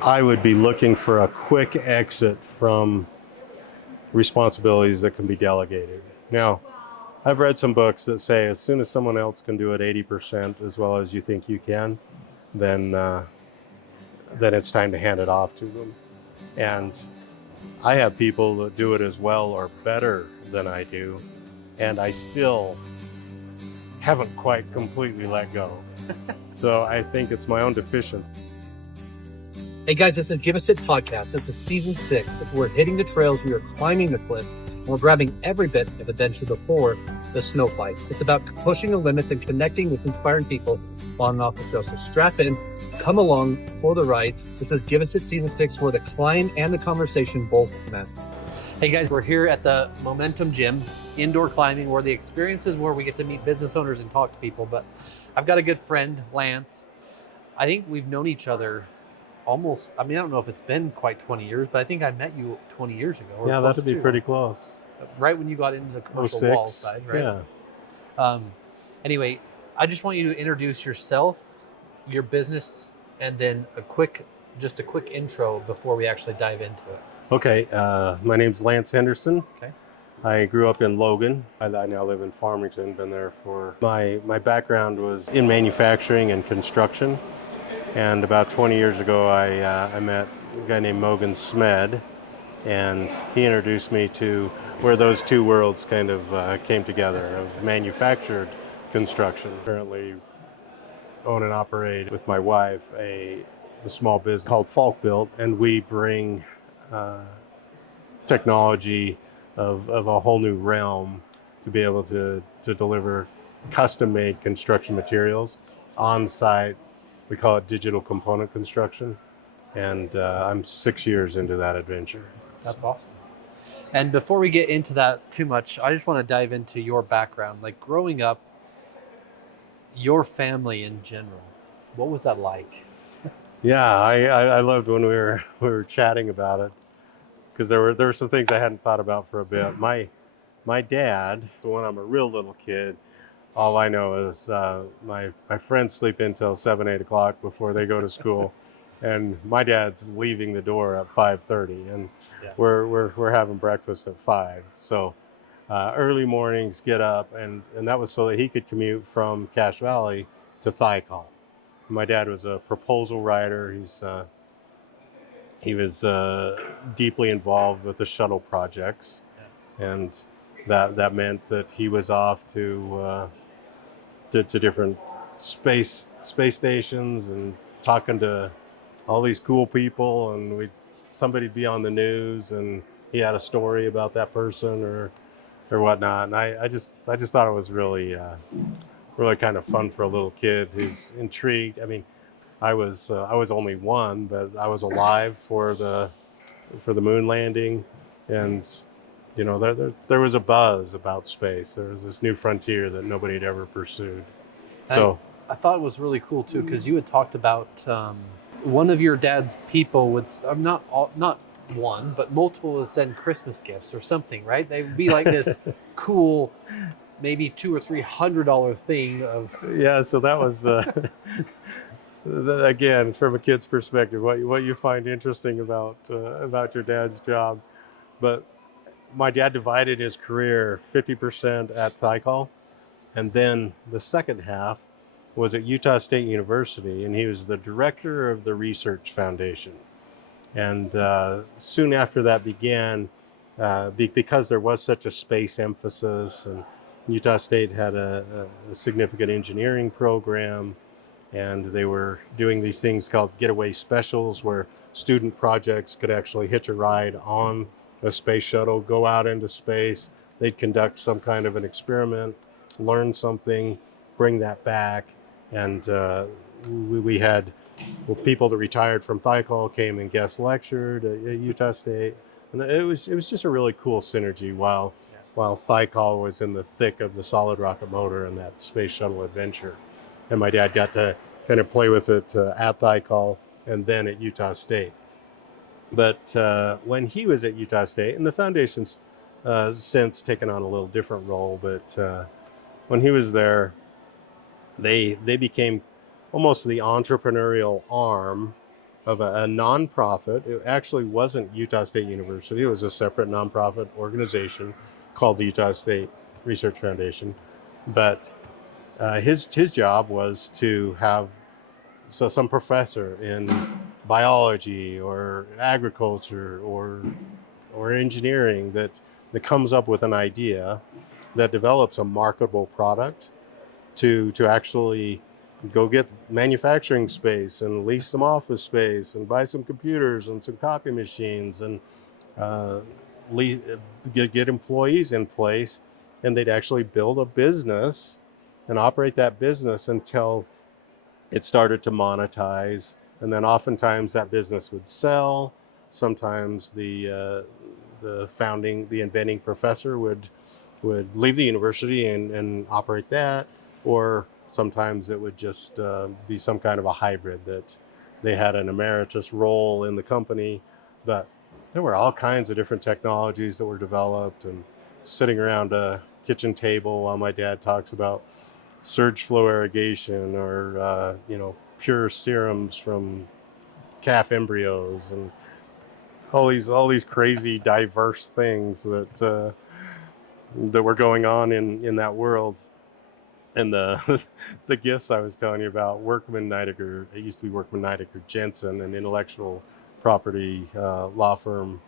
I would be looking for a quick exit from responsibilities that can be delegated. Now, I've read some books that say as soon as someone else can do it 80% as well as you think you can, then then it's time to hand it off to them. And I have people that do it as well or better than I do, and I still haven't quite completely let go. So I think it's my own deficiency. Hey guys, this is Give Us It Podcast. This is season 6. We're hitting the trails, we are climbing the cliffs, and we're grabbing every bit of adventure before the snow flights. It's about pushing the limits and connecting with inspiring people on and off the trail. So strap in, come along for the ride. This is Give Us It season 6, where the climb and the conversation both commence. Hey guys, we're here at the Momentum Gym, indoor climbing, where the experience is where we get to meet business owners and talk to people. But I've got a good friend, Lance. I think we've known each other almost, I don't know if it's been quite 20 years, but I think I met you 20 years ago. Yeah, that'd be pretty close. Right when you got into the commercial 06, wall side, right? Yeah. Anyway, I just want you to introduce yourself, your business, and then just a quick intro before we actually dive into it. Okay, my name's Lance Henderson. Okay. I grew up in Logan. I now live in Farmington, been there for, my background was in manufacturing and construction. And about 20 years ago, I met a guy named Mogan Smed, and he introduced me to where those two worlds kind of came together, of manufactured construction. Currently own and operate with my wife a small business called Falk Built, and we bring technology of a whole new realm to be able to deliver custom-made construction materials on site. We call it digital component construction, and I'm 6 years into that adventure. That's awesome. And before we get into that too much, I just want to dive into your background. Like growing up, your family in general, what was that like? Yeah, I loved when we were chatting about it, because there were some things I hadn't thought about for a bit. My dad, when I'm a real little kid, all I know is my friends sleep until 7, 8 o'clock before they go to school, and my dad's leaving the door at 5:30, and Yeah. we're having breakfast at 5. So early mornings, get up, and that was so that he could commute from Cache Valley to Thiokol. My dad was a proposal writer. He was deeply involved with the shuttle projects, and that meant that he was off to different space stations and talking to all these cool people, and somebody'd be on the news and he had a story about that person or whatnot. And I just thought it was really kind of fun for a little kid who's intrigued. I was only one, but I was alive for the moon landing, and there was a buzz about space. There was this new frontier that nobody had ever pursued. So I thought it was really cool too, because you had talked about one of your dad's people would not one, but multiple would send Christmas gifts or something, right? They would be like this cool, maybe $200 or $300 thing of. Yeah, so that was again, from a kid's perspective, what you find interesting about your dad's job. But my dad divided his career 50% at Thiokol, and then the second half was at Utah State University, and he was the director of the Research Foundation. And soon after that began, because there was such a space emphasis, and Utah State had a significant engineering program, and they were doing these things called getaway specials, where student projects could actually hitch a ride on a space shuttle, go out into space. They'd conduct some kind of an experiment, learn something, bring that back. And we had people that retired from Thiokol came and guest lectured at Utah State. And it was just a really cool synergy while Thiokol was in the thick of the solid rocket motor and that space shuttle adventure. And my dad got to kind of play with it at Thiokol and then at Utah State. But when he was at Utah State, and the foundation's since taken on a little different role, but when he was there, they became almost the entrepreneurial arm of a nonprofit. It actually wasn't Utah State University. It was a separate nonprofit organization called the Utah State Research Foundation. But his job was to have some professor in biology or agriculture or engineering that comes up with an idea that develops a marketable product to actually go get manufacturing space and lease some office space and buy some computers and some copy machines and uh, get employees in place, and they'd actually build a business and operate that business until it started to monetize. And then oftentimes that business would sell. Sometimes the inventing professor would leave the university and operate that, or sometimes it would just be some kind of a hybrid that they had an emeritus role in the company. But there were all kinds of different technologies that were developed, and sitting around a kitchen table while my dad talks about surge flow irrigation or pure serums from calf embryos and all these crazy diverse things that were going on in that world. And the the gifts I was telling you about, Workman Nidegger, it used to be Workman Nidegger Jensen, an intellectual property law firm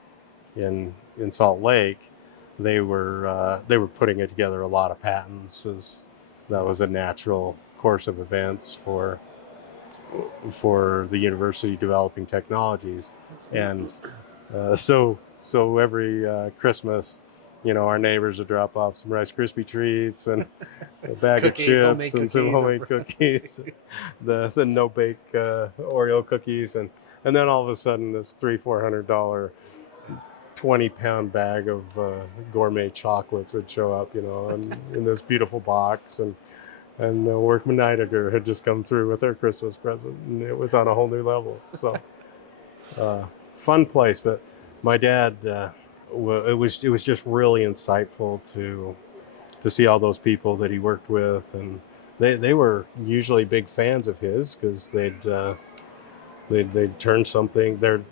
in Salt Lake. They were putting together a lot of patents, as that was a natural course of events for the university developing technologies. And so every Christmas, our neighbors would drop off some Rice Krispie treats and a bag of chips and some homemade cookies, the no bake Oreo cookies, and then all of a sudden this $300-400 20-pound bag of gourmet chocolates would show up, in this beautiful box, and Workman Nidegger had just come through with their Christmas present, and it was on a whole new level. So fun place. But my dad, it was just really insightful to see all those people that he worked with, and they were usually big fans of his, because they'd turn something. They're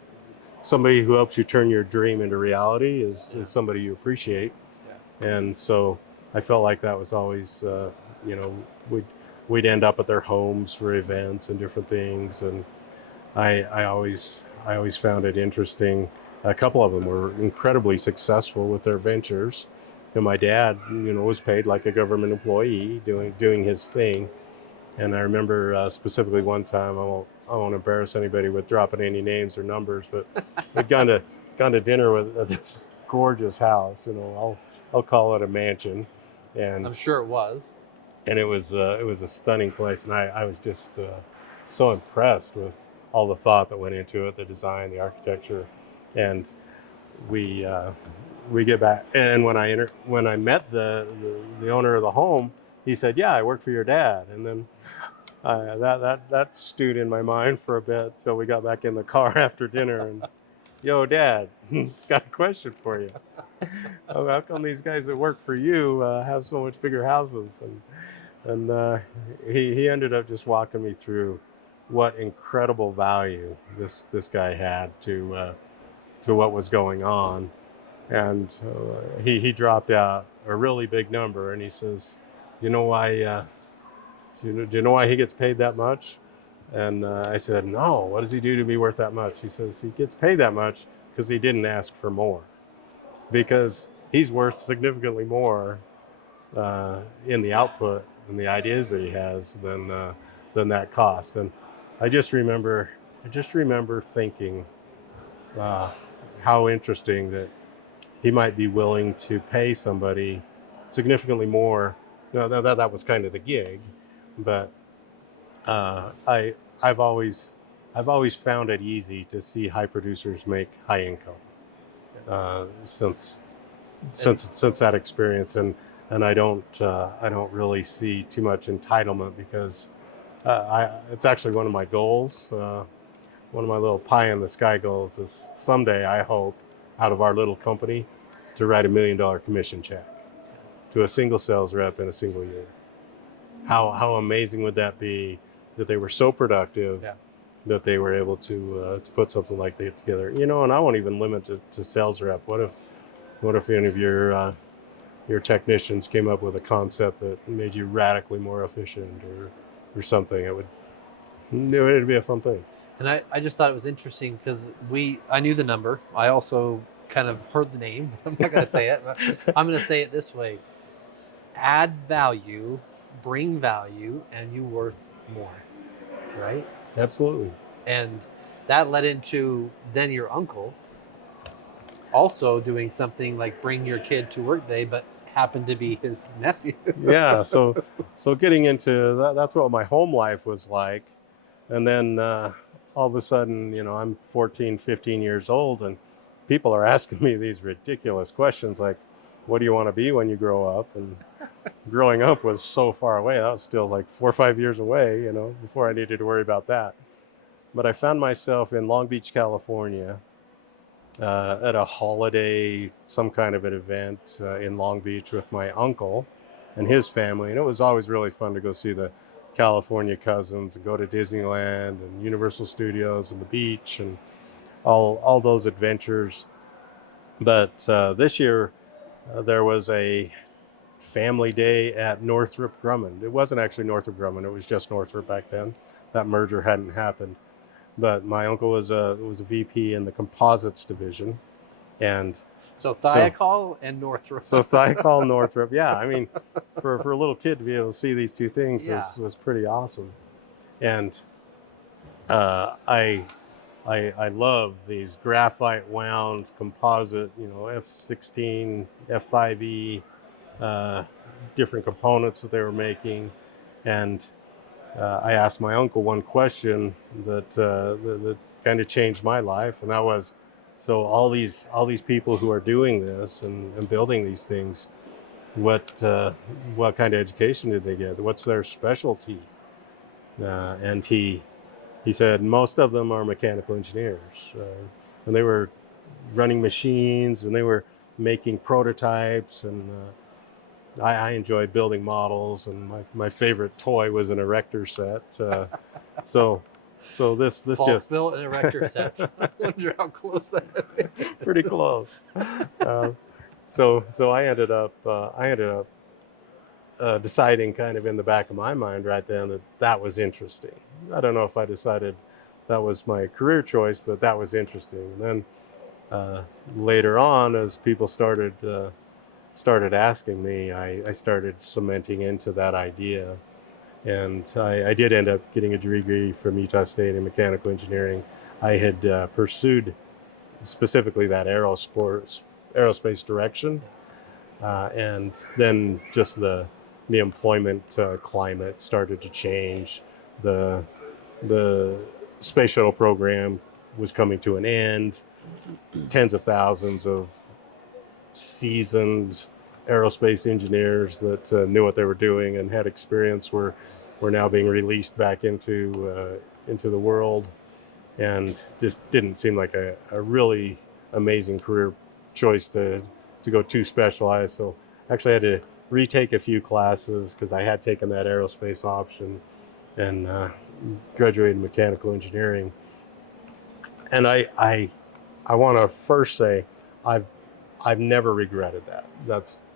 somebody who helps you turn your dream into reality is somebody you appreciate. Yeah. And so I felt like that was always, we'd end up at their homes for events and different things, and I always found it interesting. A couple of them were incredibly successful with their ventures, and my dad, was paid like a government employee doing his thing. And I remember specifically one time, I won't embarrass anybody with dropping any names or numbers, but we'd gone to dinner with this gorgeous house. I'll call it a mansion, and I'm sure it was. And it was a stunning place, and I was just so impressed with all the thought that went into it, the design, the architecture. And we get back, and when I met the owner of the home, he said, "Yeah, I work for your dad." And then that stewed in my mind for a bit till we got back in the car after dinner. And, "Yo, Dad, got a question for you. How come these guys that work for you have so much bigger houses?" And he ended up just walking me through what incredible value this guy had to what was going on. And he dropped out a really big number, and he says, "You know why? Do you know why he gets paid that much?" And I said, "No. What does he do to be worth that much?" He says, "He gets paid that much because he didn't ask for more, because he's worth significantly more in the output and the ideas that he has than that cost." And I just remember thinking how interesting that he might be willing to pay somebody significantly more. No, that was kind of the gig, but I've always found it easy to see high producers make high income since that experience, and I don't really see too much entitlement, because it's actually one of my goals. One of my little pie in the sky goals is someday, I hope, out of our little company, to write $1 million commission check to a single sales rep in a single year. How amazing would that be, that they were so productive, that they were able to put something like that together. You know, and I won't even limit it to sales rep. What if any of your technicians came up with a concept that made you radically more efficient or something? It'd be a fun thing. And I just thought it was interesting because I knew the number. I also kind of heard the name. I'm not going to say it, but I'm going to say it this way. Add value, bring value, and you worth more, right? Absolutely. And that led into then your uncle also doing something like bring your kid to work day, but happened to be his nephew. Yeah. So getting into that, that's what my home life was like. And then all of a sudden, you know, I'm 14, 15 years old, and people are asking me these ridiculous questions like, what do you want to be when you grow up? And growing up was so far away. That was still like 4 or 5 years away, you know, before I needed to worry about that. But I found myself in Long Beach, California, at a holiday, some kind of an event in Long Beach with my uncle and his family. And it was always really fun to go see the California cousins and go to Disneyland and Universal Studios and the beach and all those adventures. But this year there was a family day at Northrop Grumman. It wasn't actually Northrop Grumman, it was just Northrop back then. That merger hadn't happened. But my uncle was a VP in the composites division, and So Thiokol and Northrop. so Thiokol Northrop. Yeah, I mean, for a little kid to be able to see these two things Yeah. was pretty awesome. And I love these graphite wound composite, you know, F16, F5E, different components that they were making, and I asked my uncle one question that kind of changed my life, and that was, so all these people who are doing this and building these things, what kind of education did they get? What's their specialty? And he said most of them are mechanical engineers, and they were running machines and they were making prototypes, and I enjoyed building models, and my favorite toy was an erector set. So this Falk just Built an erector set. I wonder how close that is. pretty close. So I ended up deciding kind of in the back of my mind right then that was interesting. I don't know if I decided that was my career choice, but that was interesting. And then later on, as people started asking me, I started cementing into that idea. And I did end up getting a degree from Utah State in mechanical engineering. I had pursued specifically that aerospace direction. And then just the employment climate started to change. The space shuttle program was coming to an end. Tens of thousands of seasoned aerospace engineers that knew what they were doing and had experience were now being released back into the world, and just didn't seem like a really amazing career choice to go too specialized. So actually I had to retake a few classes because I had taken that aerospace option and graduated in mechanical engineering. And I want to first say I've never regretted that.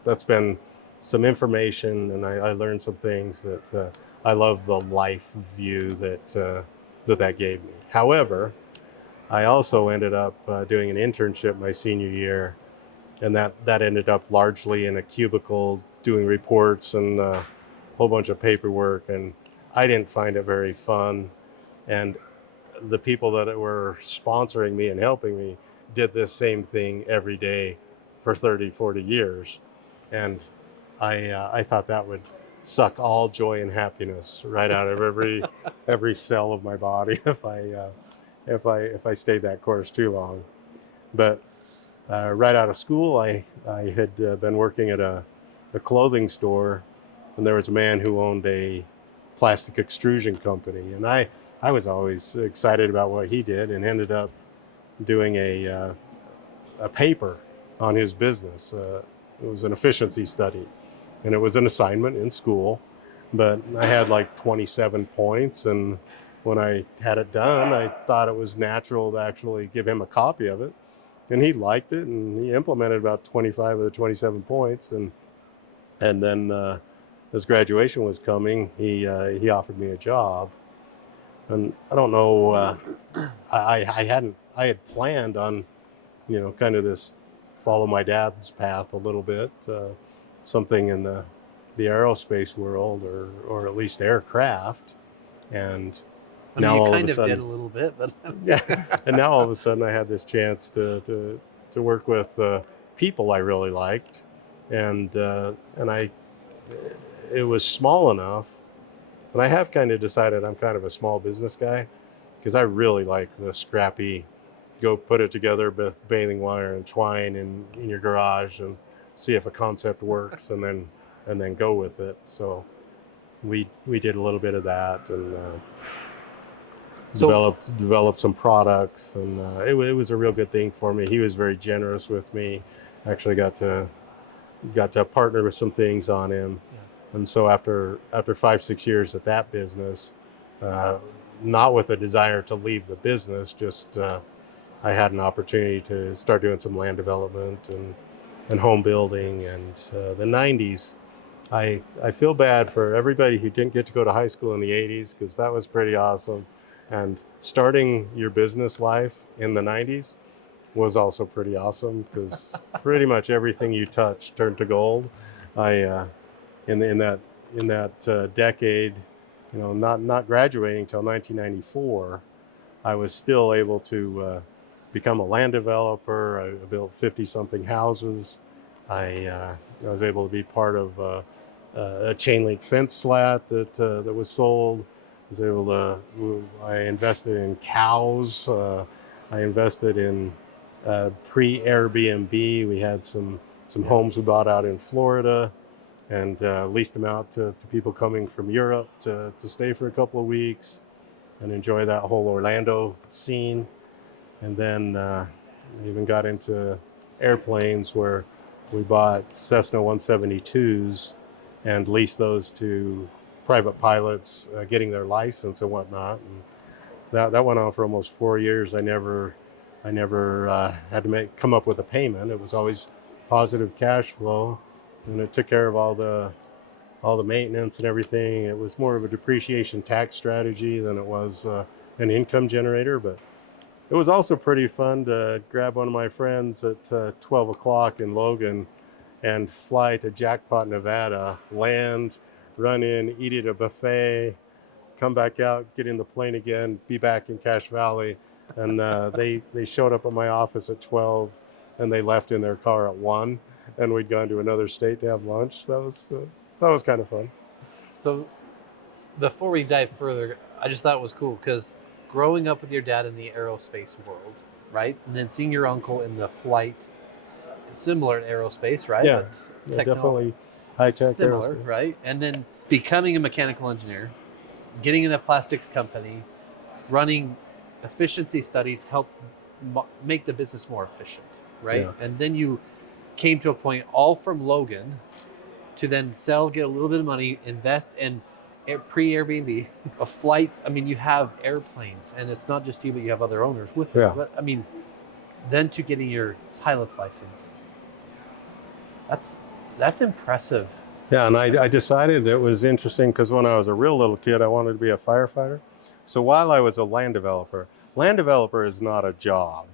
That's been some information, and I learned some things that I love the life view that gave me. However, I also ended up doing an internship my senior year, and that ended up largely in a cubicle doing reports and a whole bunch of paperwork, and I didn't find it very fun. And the people that were sponsoring me and helping me did this same thing every day for 30, 40 years. And I thought that would suck all joy and happiness right out of every cell of my body if I stayed that course too long. But right out of school, I had been working at a clothing store, and there was a man who owned a plastic extrusion company, and I was always excited about what he did, and ended up doing a paper on his business. It was an efficiency study, and it was an assignment in school, but I had like 27 points, and when I had it done, I thought it was natural to actually give him a copy of it. And he liked it, and he implemented about 25 of the 27 points. And then as graduation was coming, he offered me a job. And I don't know, I had planned on, kind of this follow my dad's path a little bit, something in the aerospace world, or at least aircraft. And I mean, now you all of kind a of sudden, did a little bit, but yeah, and now all of a sudden I had this chance to work with people I really liked, and it was small enough. And I have kind of decided I'm kind of a small business guy, because I really like the scrappy, go put it together with baling wire and twine in your garage and see if a concept works, and then go with it. So we did a little bit of that, and So- developed some products, and it was a real good thing for me. He was very generous with me. Actually got to partner with some things on him. And so after 5-6 years at that business, not with a desire to leave the business, just I had an opportunity to start doing some land development and home building. And the 90s, I feel bad for everybody who didn't get to go to high school in the 80s, because that was pretty awesome. And starting your business life in the 90s was also pretty awesome, because pretty much everything you touched turned to gold. I in that decade, not graduating till 1994, I was still able to become a land developer. I built 50-something houses. I was able to be part of a chain link fence slat that was sold. I invested in cows. I invested in pre-Airbnb. We had some homes we bought out in Florida, and leased them out to people coming from Europe to stay for a couple of weeks and enjoy that whole Orlando scene. And then even got into airplanes, where we bought Cessna 172s and leased those to private pilots getting their license and whatnot. And that went on for almost 4 years. I never had to come up with a payment. It was always positive cash flow, and it took care of all the maintenance and everything. It was more of a depreciation tax strategy than it was an income generator. But it was also pretty fun to grab one of my friends at 12 o'clock in Logan and fly to Jackpot, Nevada, land, run in, eat at a buffet, come back out, get in the plane again, be back in Cache Valley. And they showed up at my office at 12, and they left in their car at 1, and we'd gone to another state to have lunch. That was kind of fun. So before we dive further, I just thought it was cool because growing up with your dad in the aerospace world, right? And then seeing your uncle in the flight, similar to aerospace, right? Yeah, But definitely high-tech similar, aerospace. right? And then becoming a mechanical engineer, getting in a plastics company, running efficiency study to help make the business more efficient, right? Yeah. And then you came to a point, all from Logan, to then sell, get a little bit of money, invest in pre-Airbnb, a flight. I mean, you have airplanes, and it's not just you, but you have other owners with you. Yeah. But I mean, then to getting your pilot's license, that's impressive. Yeah, and I decided it was interesting because when I was a real little kid, I wanted to be a firefighter. So while I was a land developer is not a job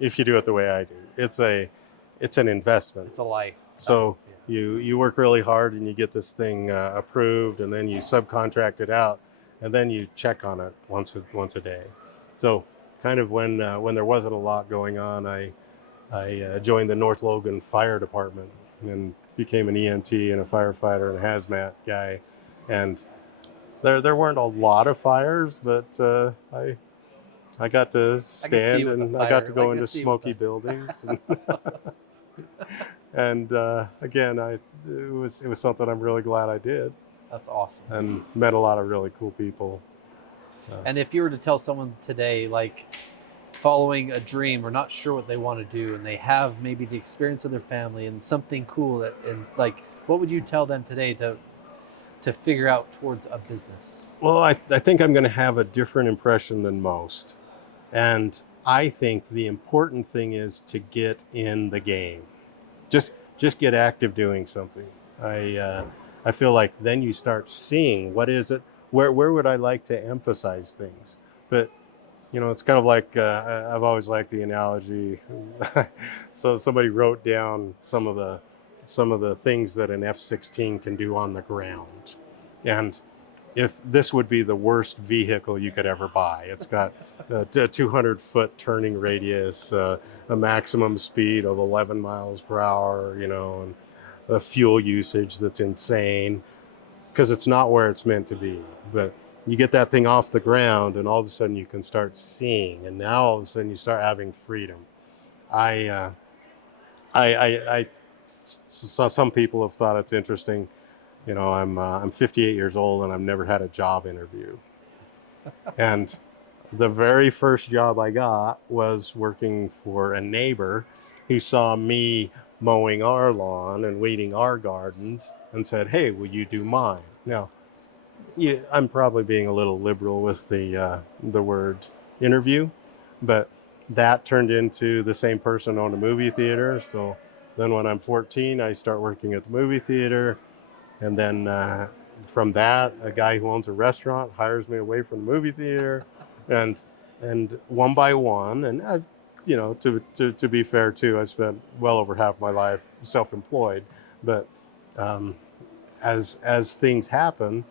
if you do it the way I do. It's an investment. It's a life. So you work really hard, and you get this thing approved, and then you subcontract it out, and then you check on it once a day. So kind of when there wasn't a lot going on, I joined the North Logan Fire Department and became an EMT and a firefighter and a hazmat guy. And there weren't a lot of fires, but I got to stand, and I got to go into smoky buildings. And again, it was something I'm really glad I did. That's awesome. And met a lot of really cool people. And if you were to tell someone today, like following a dream or not sure what they want to do, and they have maybe the experience of their family and something cool and like, what would you tell them today to to figure out towards a business? Well, I think I'm going to have a different impression than most. And I think the important thing is to get in the game. Just get active doing something. I feel like then you start seeing what is it, where would I like to emphasize things. But it's kind of like I've always liked the analogy. So somebody wrote down some of the things that an F-16 can do on the ground, and if this would be the worst vehicle you could ever buy. It's got a 200-foot turning radius, a maximum speed of 11 miles per hour, and a fuel usage that's insane because it's not where it's meant to be. But you get that thing off the ground and all of a sudden you can start seeing, and now all of a sudden you start having freedom. I so some people have thought it's interesting. I'm 58 years old and I've never had a job interview. And the very first job I got was working for a neighbor who saw me mowing our lawn and weeding our gardens and said, "Hey, will you do mine?" Now, I'm probably being a little liberal with the word interview, but that turned into the same person owned a movie theater. So then when I'm 14, I start working at the movie theater. And then from that, a guy who owns a restaurant hires me away from the movie theater, and one by one, and I've, to be fair too, I spent well over half my life self-employed, but as things happen,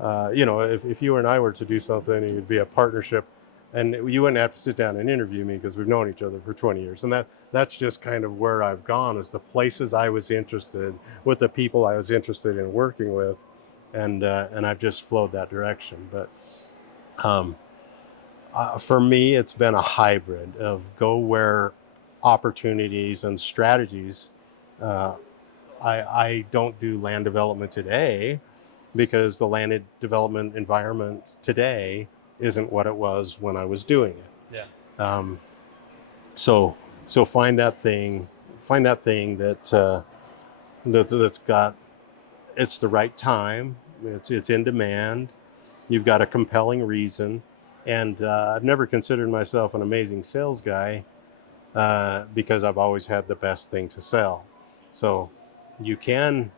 if you and I were to do something, it'd be a partnership, and you wouldn't have to sit down and interview me because we've known each other for 20 years, and that's just kind of where I've gone, is the places I was interested, with the people I was interested in working with, and I've just flowed that direction. But for me, it's been a hybrid of go where opportunities and strategies. I don't do land development today because the land development environment today isn't what it was when I was doing it. Yeah. So find that thing that's got, it's the right time, it's in demand, you've got a compelling reason, and I've never considered myself an amazing sales guy because I've always had the best thing to sell. So you can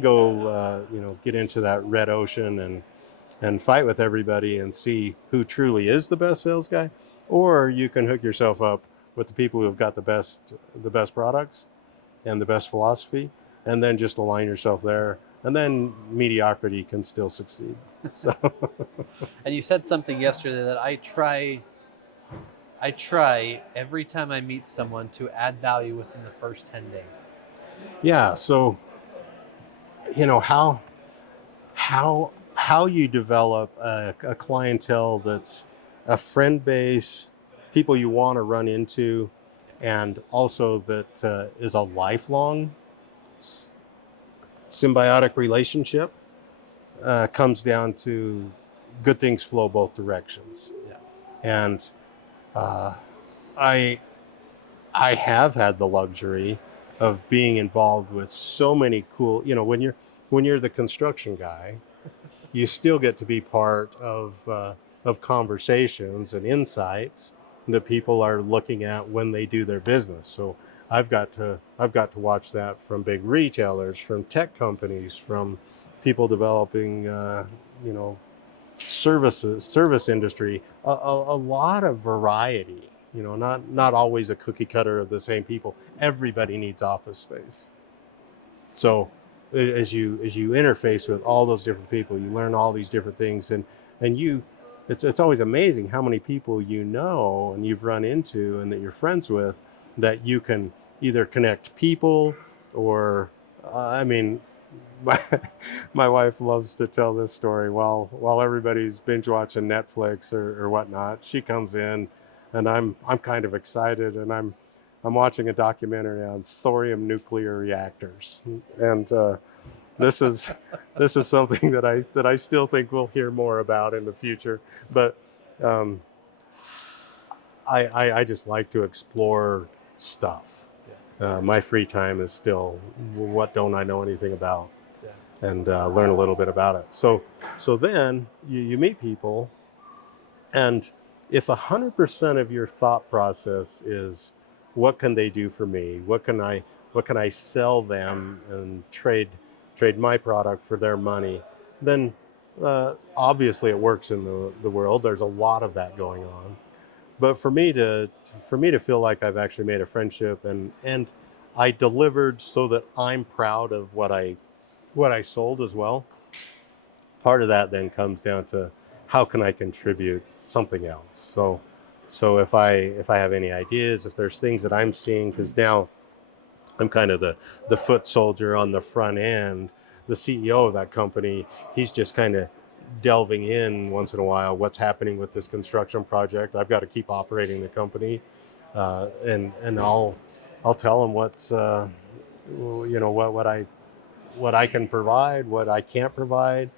go get into that red ocean and fight with everybody and see who truly is the best sales guy, or you can hook yourself up with the people who have got the best products and the best philosophy, and then just align yourself there, and then mediocrity can still succeed. So. And you said something yesterday that I try every time I meet someone to add value within the first 10 days. Yeah, so how you develop a clientele that's a friend base, people you want to run into, and also that is a lifelong symbiotic relationship, comes down to good things flow both directions. Yeah. And I have had the luxury of being involved with so many cool, when you're the construction guy, you still get to be part of conversations and insights that people are looking at when they do their business. So I've got to watch that from big retailers, from tech companies, from people developing, service industry, a lot of variety. Not always a cookie cutter of the same people. Everybody needs office space. So as you interface with all those different people, you learn all these different things, and it's always amazing how many people and you've run into and that you're friends with, that you can either connect people or my wife loves to tell this story while everybody's binge watching Netflix or whatnot. She comes in and I'm kind of excited, and I'm watching a documentary on thorium nuclear reactors, and this is something that I still think we'll hear more about in the future. But I just like to explore stuff. My free time is still, what don't I know anything about? Yeah. learn a little bit about it. So then you meet people, and if 100% of your thought process is what can they do for me, what can I sell them and trade my product for their money, then obviously it works in the world. There's a lot of that going on. But for me to feel like I've actually made a friendship, and I delivered so that I'm proud of what I sold as well. Part of that then comes down to how can I contribute something else. So if I have any ideas, if there's things that I'm seeing, because now I'm kind of the foot soldier on the front end, the CEO of that company, he's just kind of delving in once in a while what's happening with this construction project. I've got to keep operating the company, and I'll tell him what's what I can provide, what I can't provide.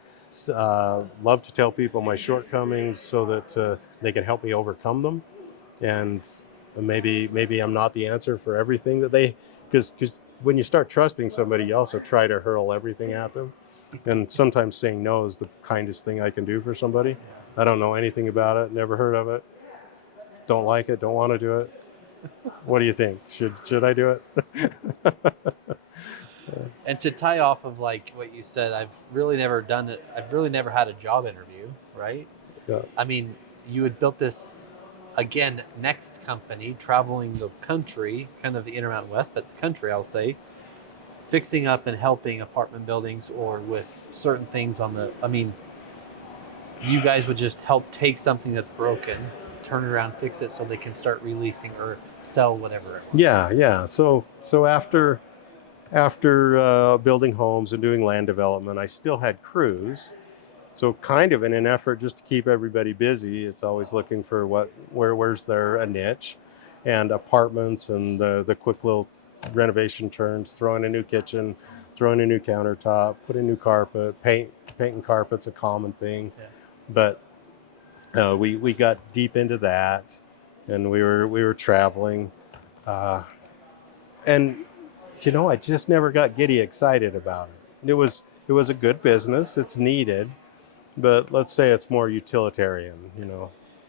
Love to tell people my shortcomings so that they can help me overcome them. And maybe I'm not the answer for everything that because when you start trusting somebody, you also try to hurl everything at them. And sometimes saying no is the kindest thing I can do for somebody. I don't know anything about it, never heard of it, don't like it, don't want to do it. What do you think? Should I do it? And to tie off of like what you said, I've really never done it. I've really never had a job interview, right? Yeah. I mean, you had built this, again, next company, traveling the country, kind of the Intermountain West, but the country, I'll say, fixing up and helping apartment buildings or with certain things I mean, you guys would just help take something that's broken, turn it around, fix it so they can start releasing or sell whatever. Yeah. So after building homes and doing land development, I still had crews. So kind of in an effort just to keep everybody busy, it's always looking for where's there a niche, and apartments and the quick little renovation turns, throw in a new kitchen, throw in a new countertop, put in new carpet, painting carpet's a common thing. Yeah. But we got deep into that, and we were traveling, and I just never got giddy excited about it. It was a good business. It's needed, but let's say it's more utilitarian,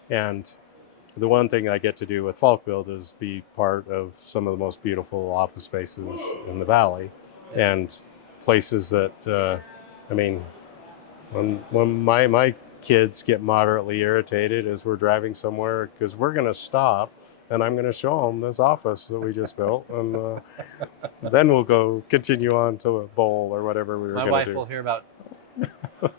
And the one thing I get to do with Falk Built is be part of some of the most beautiful office spaces in the valley, and places that, when my kids get moderately irritated as we're driving somewhere, because we're going to stop and I'm going to show them this office that we just built, and then we'll go continue on to a bowl or whatever we were going to do. My wife will hear about,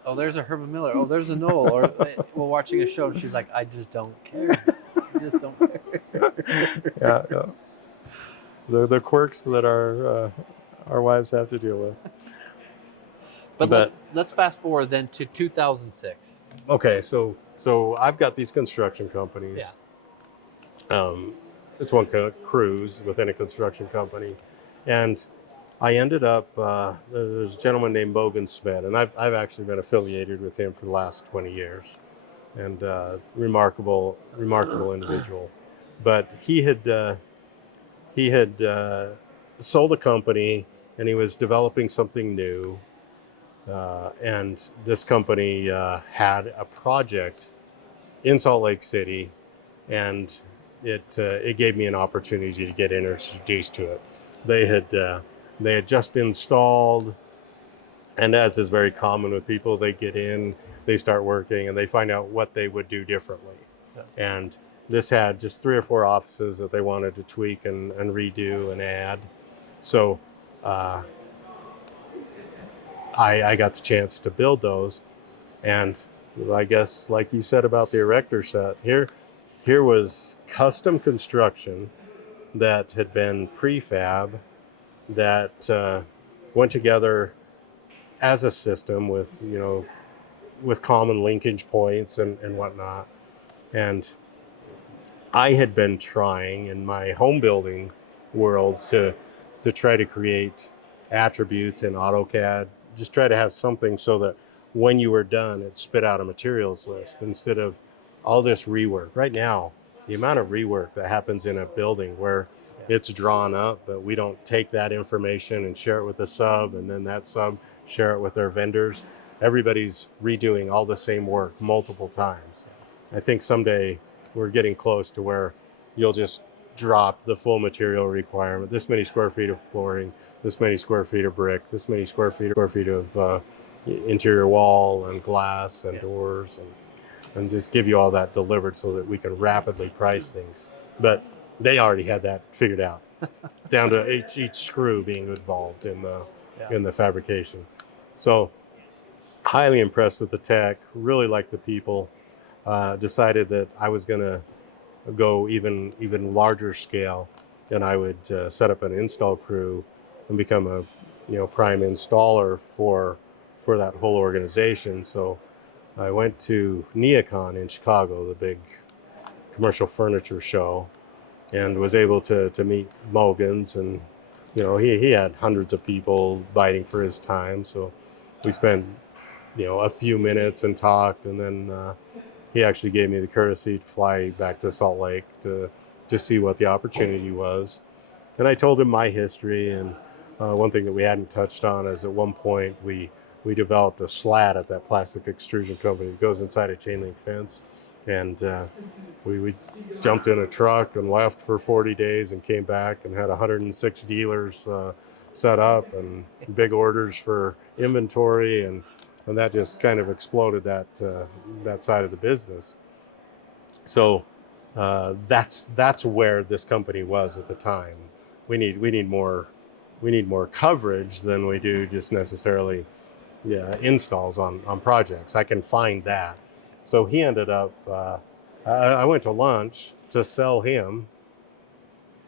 oh, there's a Herman Miller, oh, there's a Knoll, or we're watching a show and she's like, I just don't care. I just don't care. Yeah. The quirks that our wives have to deal with. But let's fast forward then to 2006. Okay, so I've got these construction companies. Yeah. It's one cruise within a construction company, and I ended up there's a gentleman named Bogan Smith, and I've actually been affiliated with him for the last 20 years, and remarkable individual. But he had sold a company, and he was developing something new, and this company had a project in Salt Lake City, and it gave me an opportunity to get introduced to it. They had just installed, and as is very common with people, they get in, they start working, and they find out what they would do differently. Yeah. And this had just 3 or 4 offices that they wanted to tweak and redo and add. So I got the chance to build those, and I guess like you said about the erector set, here was custom construction that had been prefab that went together as a system with common linkage points and whatnot. And I had been trying in my home building world to try to create attributes in AutoCAD, just try to have something so that when you were done, it spit out a materials list instead of all this rework. Right now, the amount of rework that happens in a building where it's drawn up, but we don't take that information and share it with the sub, and then that sub share it with their vendors. Everybody's redoing all the same work multiple times. I think someday we're getting close to where you'll just drop the full material requirement, this many square feet of flooring, this many square feet of brick, this many square feet of interior wall and glass and doors, and just give you all that delivered so that we can rapidly price things. But they already had that figured out, down to each screw being involved in the fabrication. So highly impressed with the tech, really liked the people. Decided that I was going to go even larger scale, and I would set up an install crew and become a prime installer for that whole organization. So I went to Neocon in Chicago, the big commercial furniture show, and was able to meet Mogans, and he had hundreds of people biting for his time. So we spent a few minutes and talked, and then he actually gave me the courtesy to fly back to Salt Lake to see what the opportunity was. And I told him my history, and one thing that we hadn't touched on is at one point we developed a slat at that plastic extrusion company that goes inside a chain link fence. And we jumped in a truck and left for 40 days and came back and had 106 dealers set up and big orders for inventory, and that just kind of exploded that side of the business. So that's where this company was at the time. We need more coverage than we do just necessarily installs on projects. I can find that. So he ended up, I went to lunch to sell him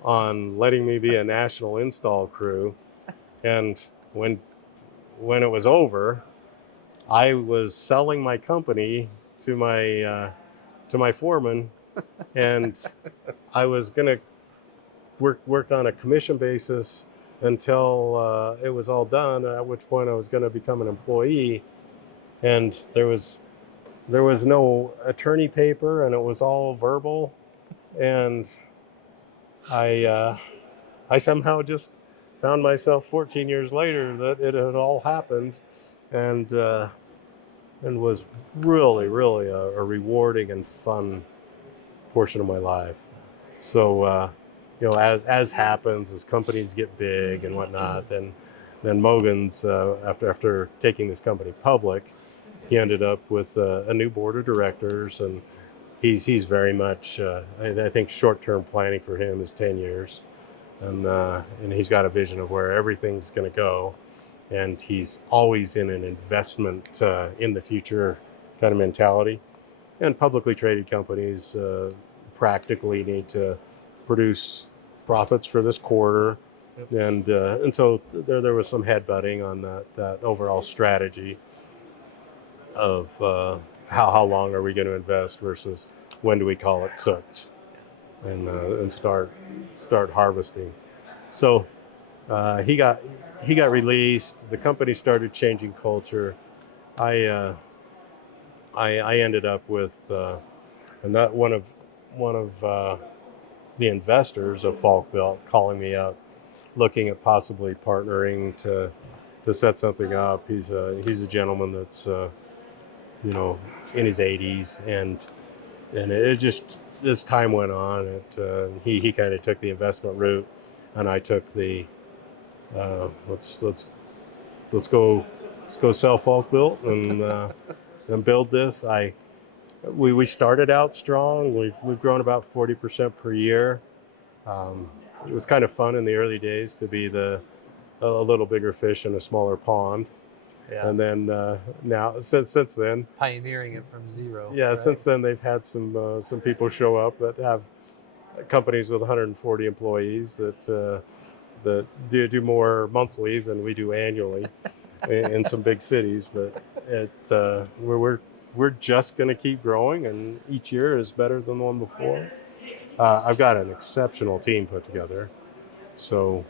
on letting me be a national install crew. And when it was over, I was selling my company to my foreman, and I was gonna work on a commission basis until it was all done, at which point I was gonna become an employee. And there was no attorney paper, and it was all verbal, and I somehow just found myself 14 years later that it had all happened, and was really a rewarding and fun portion of my life. So as happens, as companies get big and whatnot, then Mogan's after taking this company public, he ended up with a new board of directors, and he's very much I think short-term planning for him is 10 years, and he's got a vision of where everything's going to go, and he's always in an investment in the future kind of mentality. And publicly traded companies practically need to produce profits for this quarter. Yep. And so there was some headbutting on that overall strategy of how long are we going to invest versus when do we call it cooked and start harvesting. So he got released. The company started changing culture. I ended up with one of the investors of Falk Built calling me up, looking at possibly partnering to set something up. He's a gentleman that's in his 80s, and it just, as time went on, he kind of took the investment route, and I took the let's go sell Falk Built and build this. We started out strong. We've grown about 40% per year. It was kind of fun in the early days to be a little bigger fish in a smaller pond. Yeah. And then now, since then, pioneering it from zero. Yeah, right? Since then they've had some people show up that have companies with 140 employees that do more monthly than we do annually in some big cities. But we're just going to keep growing, and each year is better than the one before. I've got an exceptional team put together. So,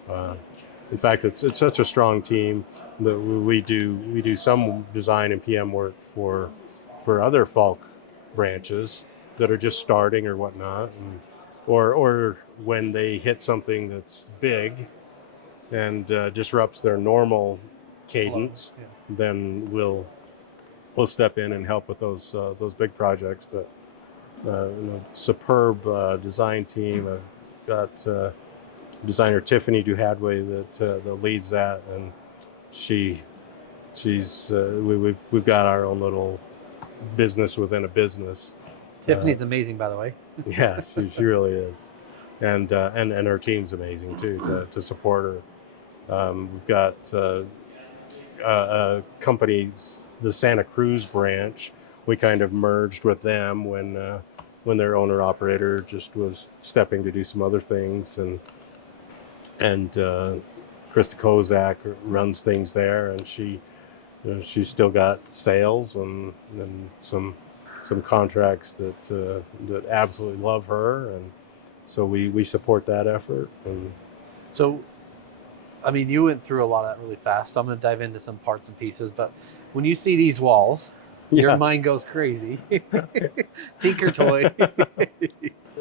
in fact, it's such a strong team that we do some design and PM work for other Falk branches that are just starting or whatnot, or when they hit something that's big and disrupts their normal cadence, Yeah. then we'll step in and help with those big projects. But superb design team. I've got designer Tiffany Duhadway that leads that, and we've got our own little business within a business. Tiffany's amazing, by the way. Yeah, she really is, and her team's amazing too to support her. We've got companies, the Santa Cruz branch. We kind of merged with them when their owner operator just was stepping to do some other things, and Krista Kozak runs things there, and she's still got sales and some contracts that absolutely love her, and so we support that effort. And So, I mean, you went through a lot of that really fast, so I'm going to dive into some parts and pieces. But when you see these walls, your mind goes crazy. Tinker toy.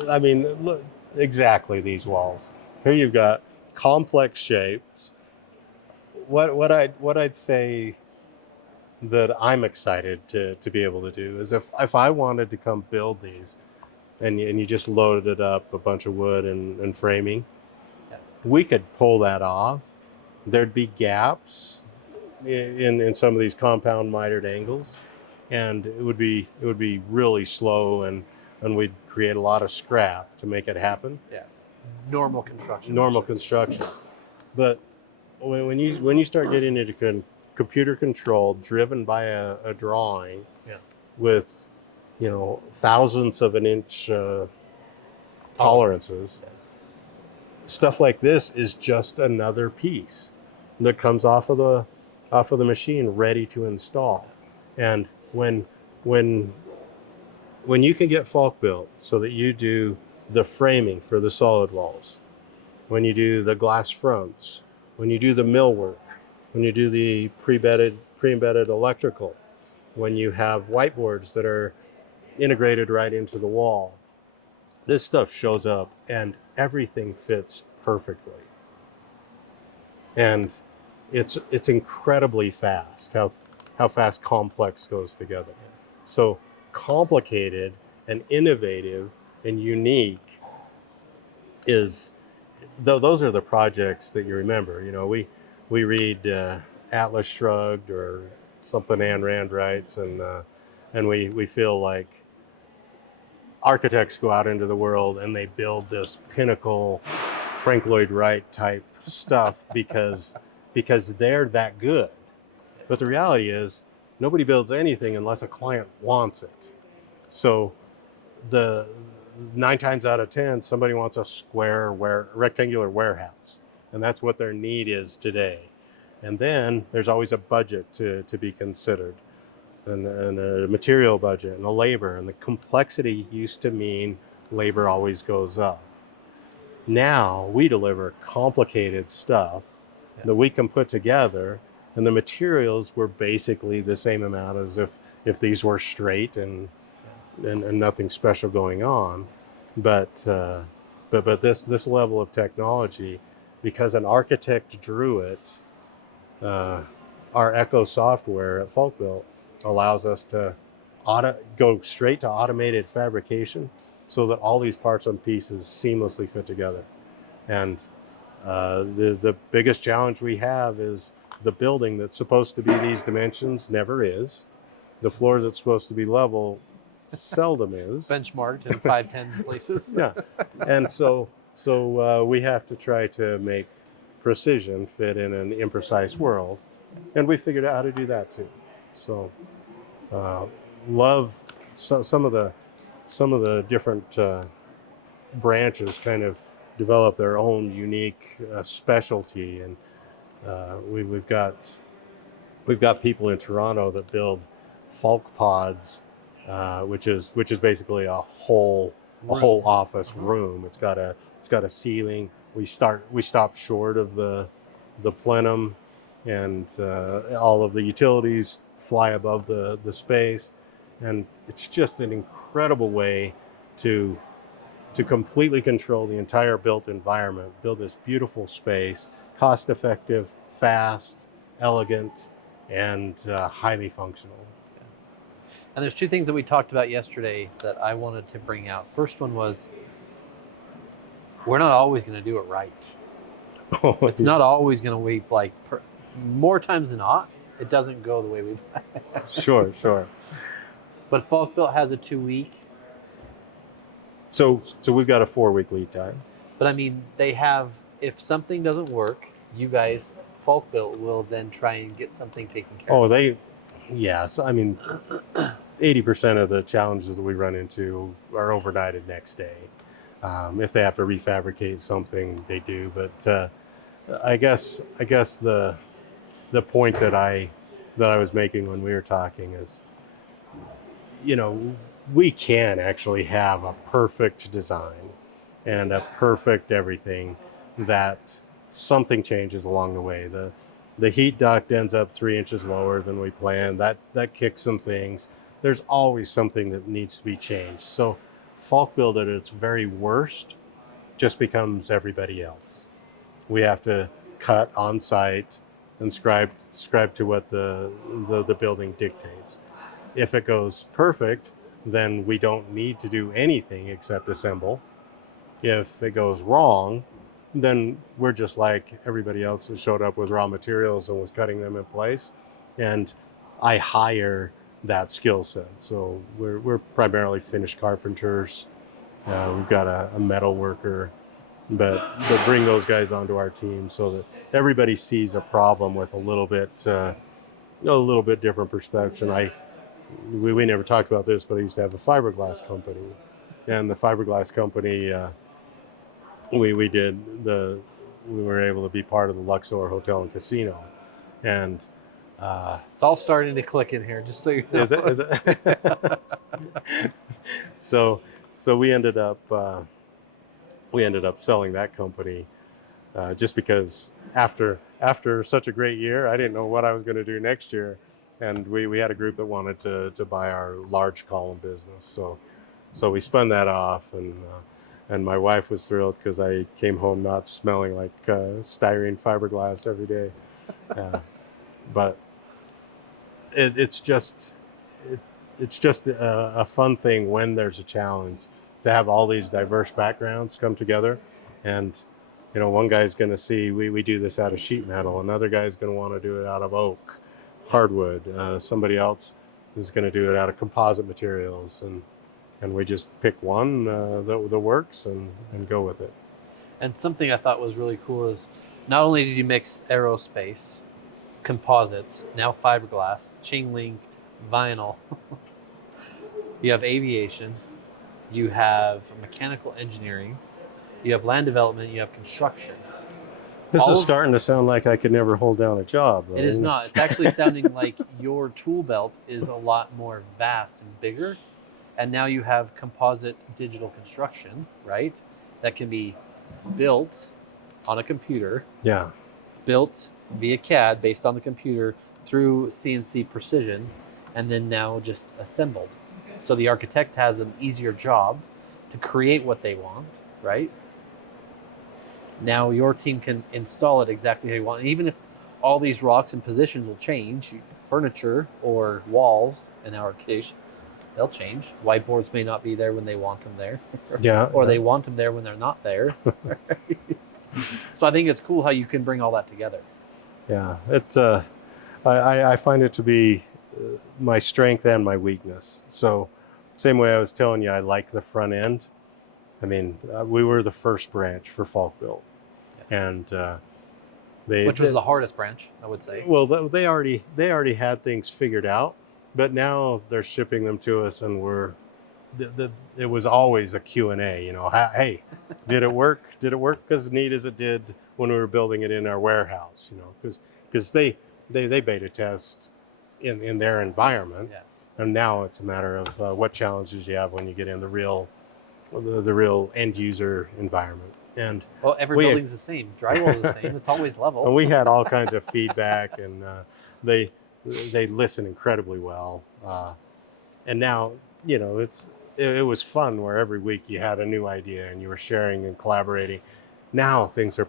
I mean, look, exactly these walls. Here you've got complex shapes. What I'd say that I'm excited to be able to do is if I wanted to come build these, and you just loaded up a bunch of wood and framing, Yeah. we could pull that off. There'd be gaps in some of these compound mitered angles, and it would be really slow, and we'd create a lot of scrap to make it happen. Yeah. Normal construction. Normal construction. But when you start getting into computer controlled, driven by a drawing, Yeah. with thousandths of an inch tolerances, stuff like this is just another piece that comes off of the machine ready to install. And when you can get Falk Built so that you do the framing for the solid walls, when you do the glass fronts, when you do the millwork, when you do the pre-embedded electrical, when you have whiteboards that are integrated right into the wall, this stuff shows up and everything fits perfectly. And it's incredibly fast how fast complex goes together. So complicated and innovative and unique is, those are the projects that you remember. We read Atlas Shrugged or something Ayn Rand writes, and we feel like architects go out into the world and they build this pinnacle Frank Lloyd Wright type stuff because they're that good. But the reality is nobody builds anything unless a client wants it. So the 9 times out of 10, somebody wants a rectangular warehouse, and that's what their need is today. And then there's always a budget to be considered, and a material budget and a labor, and the complexity used to mean labor always goes up. Now we deliver complicated stuff that we can put together, and the materials were basically the same amount as if these were straight and nothing special going on. But this level of technology, because an architect drew it, our Echo software at Falk Built allows us to go straight to automated fabrication, so that all these parts and pieces seamlessly fit together. And the biggest challenge we have is the building that's supposed to be these dimensions never is. The floor that's supposed to be level seldom is. Benchmarked in 5-10 places. Yeah, and so we have to try to make precision fit in an imprecise world, and we figured out how to do that too. So love some of the different branches kind of develop their own unique specialty, and we've got people in Toronto that build Falk pods, which is basically a whole office room. It's got a ceiling. We stop short of the plenum, and all of the utilities fly above the space, and it's just an incredible way to completely control the entire built environment, build this beautiful space, cost effective, fast, elegant, and highly functional. And there's two things that we talked about yesterday that I wanted to bring out. First one was, we're not always going to do it right. It's not always going to be like, more times than not, it doesn't go the way we Sure. But Falk Built has a 2-week. So we've got a 4-week lead time. But I mean, they have, if something doesn't work, you guys, Falk Built, will then try and get something taken care of. Yes. I mean, 80% of the challenges that we run into are overnighted next day. If they have to refabricate something, they do. But I guess the point that I was making when we were talking is, we can actually have a perfect design and a perfect everything, that something changes along the way. The heat duct ends up 3 inches lower than we planned. That kicks some things. There's always something that needs to be changed. So Falk Built at its very worst just becomes everybody else. We have to cut on site and scribe to what the building dictates. If it goes perfect, then we don't need to do anything except assemble. If it goes wrong, then we're just like everybody else that showed up with raw materials and was cutting them in place. And I hire that skill set. So we're primarily finished carpenters. We've got a metal worker, but bring those guys onto our team so that everybody sees a problem with a little bit different perspective. We never talked about this, but I used to have a fiberglass company, and the fiberglass company, we were able to be part of the Luxor Hotel and Casino, and It's all starting to click in here, just so you know. is it? So we ended up selling that company just because after such a great year, I didn't know what I was going to do next year, and we had a group that wanted to buy our large column business. So we spun that off, and my wife was thrilled because I came home not smelling like styrene fiberglass every day. But it's just a fun thing when there's a challenge to have all these diverse backgrounds come together. And one guy's going to see we do this out of sheet metal, another guy's going to want to do it out of oak, hardwood, somebody else is going to do it out of composite materials, and we just pick one that works and go with it. And something I thought was really cool is, not only did you mix aerospace, composites, now fiberglass, chain link, vinyl, you have aviation, you have mechanical engineering, you have land development, you have construction. This is starting to sound like I could never hold down a job, though. It is not. It's actually sounding like your tool belt is a lot more vast and bigger. And now you have composite digital construction, right? That can be built on a computer. Yeah. Built via CAD based on the computer through CNC precision, and then now just assembled. So the architect has an easier job to create what they want, right? Now your team can install it exactly how you want. And even if all these rocks and positions will change, furniture or walls in our case, they'll change. Whiteboards may not be there when they want them there. Yeah. Or they want them there when they're not there. So I think it's cool how you can bring all that together. Yeah, it's I find it to be my strength and my weakness. So same way I was telling you, I like the front end. I mean, we were the first branch for Falk Built, and which was the hardest branch, I would say. Well, they already had things figured out, but now they're shipping them to us, and it was always a Q&A. Hey, did it work? Did it work as neat as it did when we were building it in our warehouse? Because they beta test in their environment, Yeah. And now it's a matter of what challenges you have when you get in the real end user environment. And well, every building's the same. Drywall is the same. It's always level. and we had all kinds of feedback, and they listen incredibly well. And now it was fun where every week you had a new idea and you were sharing and collaborating. Now things are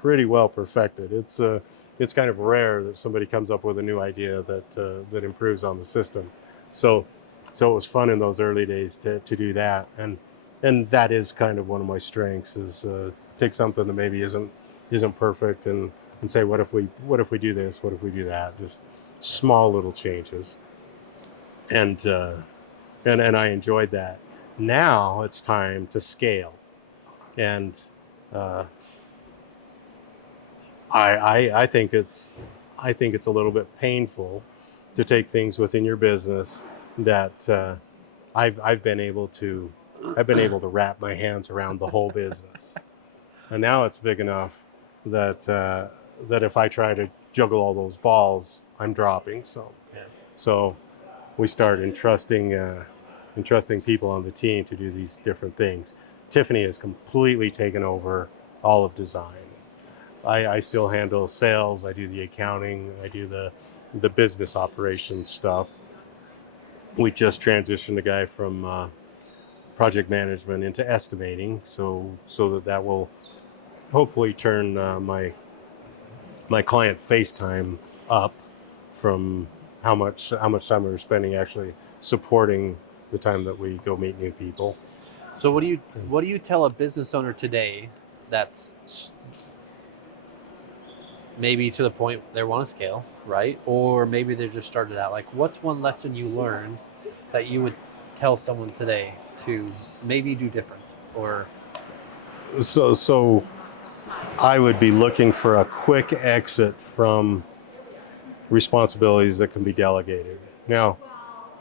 pretty well perfected. it's kind of rare that somebody comes up with a new idea that improves on the system. So it was fun in those early days to do that, and that is kind of one of my strengths, is take something that maybe isn't perfect and say, what if we do this, what if we do that, just small little changes, and I enjoyed that. Now it's time to scale, and I think it's a little bit painful to take things within your business that I've been able to wrap my hands around the whole business, and now it's big enough that that if I try to juggle all those balls, I'm dropping some. Yeah. So we start entrusting people on the team to do these different things. Tiffany has completely taken over all of design. I still handle sales. I do the accounting. I do the business operations stuff. We just transitioned a guy from project management into estimating, so that will hopefully turn my client face time up from how much time we were spending actually supporting the time that we go meet new people. So what do you tell a business owner today that's maybe to the point they want to scale, right? Or maybe they just started out. Like, what's one lesson you learned that you would tell someone today to maybe do different? Or so I would be looking for a quick exit from responsibilities that can be delegated. Now,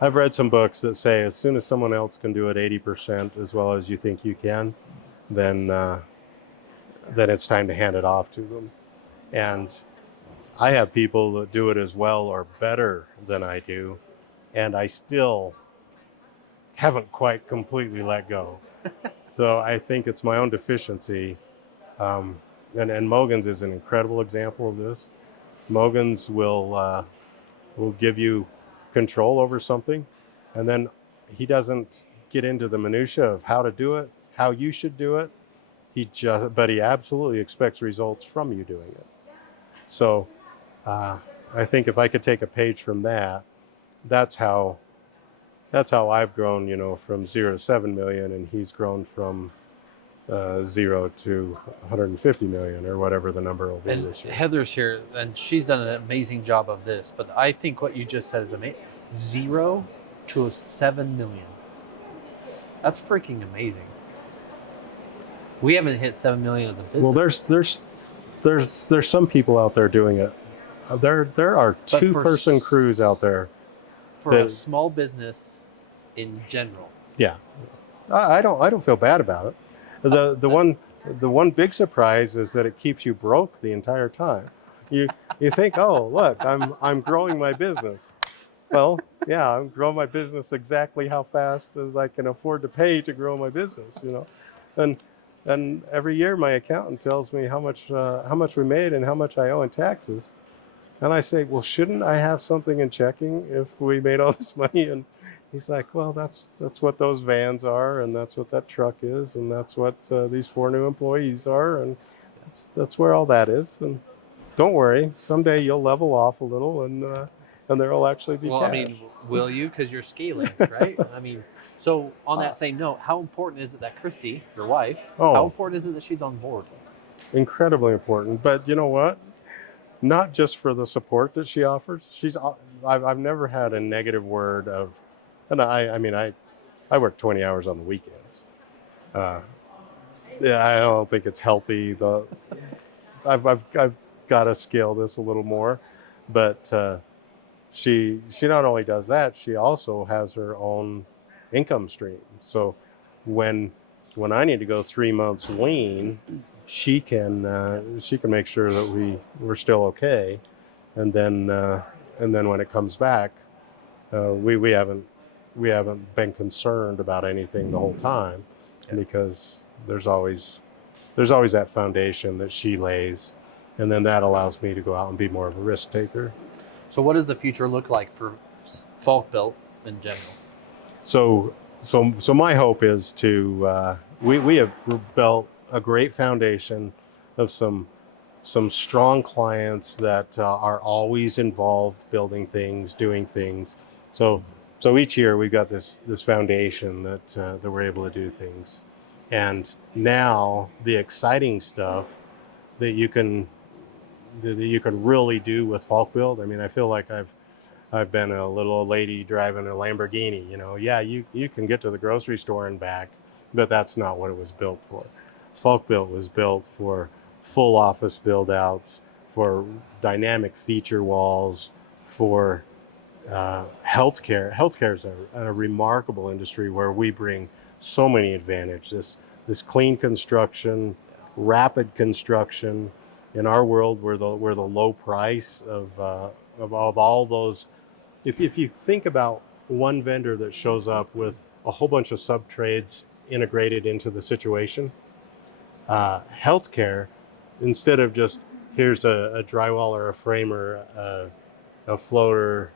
I've read some books that say as soon as someone else can do it 80% as well as you think you can, then it's time to hand it off to them. And I have people that do it as well or better than I do, and I still haven't quite completely let go. So I think it's my own deficiency. And Mogens is an incredible example of this. Mogens will give you control over something, and then he doesn't get into the minutia of how to do it, how you should do it. But he absolutely expects results from you doing it. So I think if I could take a page from that, that's how I've grown, from 0 to 7 million, and he's grown from 0 to 150 million or whatever the number will be and this year. Heather's here, and she's done an amazing job of this. But I think what you just said is amazing. 0 to 7 million. That's freaking amazing. We haven't hit 7 million as a business. Well, there's some people out there doing it. There are two-person crews out there. For a small business in general. Yeah, I don't feel bad about it. The one big surprise is that it keeps you broke the entire time. You think, oh look, I'm growing my business. Well, yeah, I'm growing my business exactly how fast as I can afford to pay to grow my business. And every year my accountant tells me how much we made and how much I owe in taxes. And I say, well, shouldn't I have something in checking if we made all this money? And he's like, well, that's what those vans are, and that's what that truck is, and that's what these 4 new employees are, and that's where all that is. And don't worry, someday you'll level off a little, and there will actually be cash. I mean, will you? Because you're scaling, right? I mean, so on that same note, how important is it that Christy, your wife, how important is it that she's on board? Incredibly important. But you know what? Not just for the support that she offers. I've never had a negative word of, and I work 20 hours on the weekends. Yeah, I don't think it's healthy. I've got to scale this a little more, but she not only does that, she also has her own income stream. So when I need to go 3 months lean, she can make sure that we're still okay, and then when it comes back, we haven't been concerned about anything the whole time, because there's always that foundation that she lays, and then that allows me to go out and be more of a risk taker. So what does the future look like for Falk Built in general? So my hope is to we have built a great foundation of some some strong clients that are always involved building things, doing things. So each year we've got this foundation that we're able to do things. And now the exciting stuff that you can really do with Falk Built. I mean, I feel like I've been a little old lady driving a Lamborghini. Yeah, you can get to the grocery store and back, but that's not what it was built for. Falk Built was built for full office build outs, for dynamic feature walls, for healthcare. Healthcare is a remarkable industry where we bring so many advantages. This clean construction, rapid construction. In our world, we're the low price of all those. If you think about one vendor that shows up with a whole bunch of sub trades integrated into the situation, healthcare, instead of just here's a drywaller, a framer, a floater,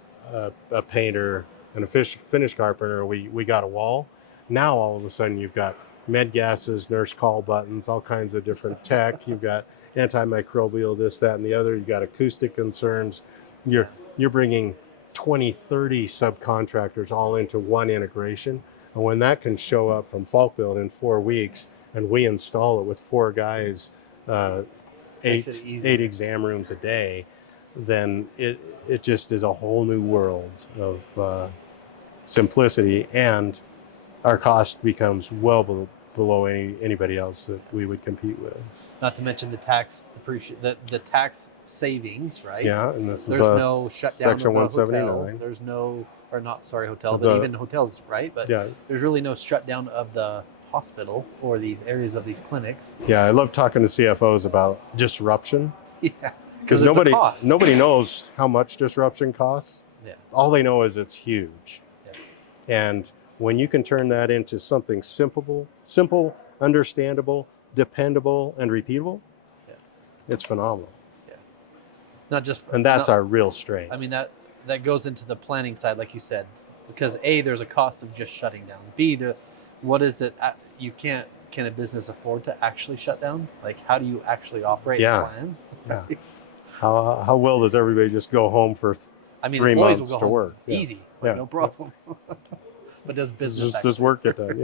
a painter, and a finish carpenter, we got a wall. Now all of a sudden you've got med gases, nurse call buttons, all kinds of different tech. You've got antimicrobial, this, that, and the other. You've got acoustic concerns. You're bringing 20, 30 subcontractors all into one integration. And when that can show up from Falk Built in 4 weeks, and we install it with 4 guys, eight exam rooms a day, then it just is a whole new world of simplicity, and our cost becomes well below anybody else that we would compete with. Not to mention the tax the tax savings, right? Yeah, and there's no shutdown Section of the 179. hotel. There's no, or not, sorry, hotel, The- but even hotels, right? But Yeah, there's really no shutdown of the hospital or these areas of these clinics. yeah. I love talking to CFOs about disruption, Yeah, because of the cost. nobody knows how much disruption costs. Yeah. All they know is it's huge. Yeah. And when you can turn that into something simple, understandable, dependable, and repeatable, Yeah. it's phenomenal. Not just, And that's our real strength. I mean, that goes into the planning side, like you said, because A, there's a cost of just shutting down. B, what is it? Can a business afford to actually shut down? Like, how do you actually operate Yeah. and Yeah. plan? How well does everybody just go home for I mean, 3 employees months will go to home work? Yeah. easy, like, Yeah. no problem. But does business Does work get done?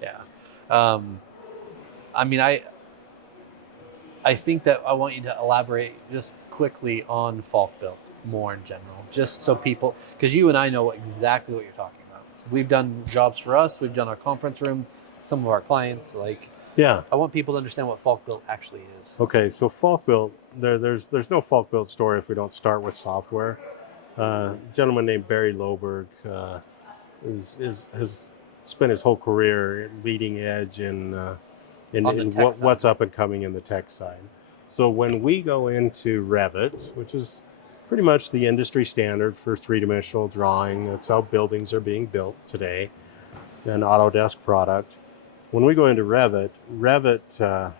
Yeah. Yeah. I mean, I think that I want you to elaborate just quickly on Falk Built more in general, just so people, because you and I know exactly what you're talking about. We've done jobs for us. We've done our conference room, some of our clients. Like, Yeah. I want people to understand what Falk Built actually is. Okay. So Falk Built, there's no Falk Built story if we don't start with software. A gentleman named Barry Loberg has spent his whole career leading edge in On the tech side. what's up and coming in the tech side. So when we go into Revit, which is pretty much the industry standard for three-dimensional drawing, that's how buildings are being built today, an Autodesk product. When we go into Revit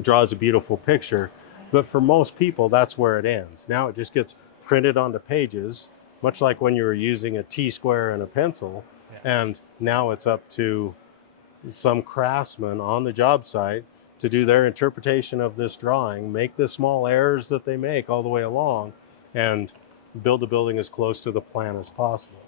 draws a beautiful picture, but for most people, that's where it ends. Now it just gets printed onto pages, much like when you were using a T-square and a pencil, and now it's up to some craftsman on the job site to do their interpretation of this drawing, make the small errors that they make all the way along, and build the building as close to the plan as possible.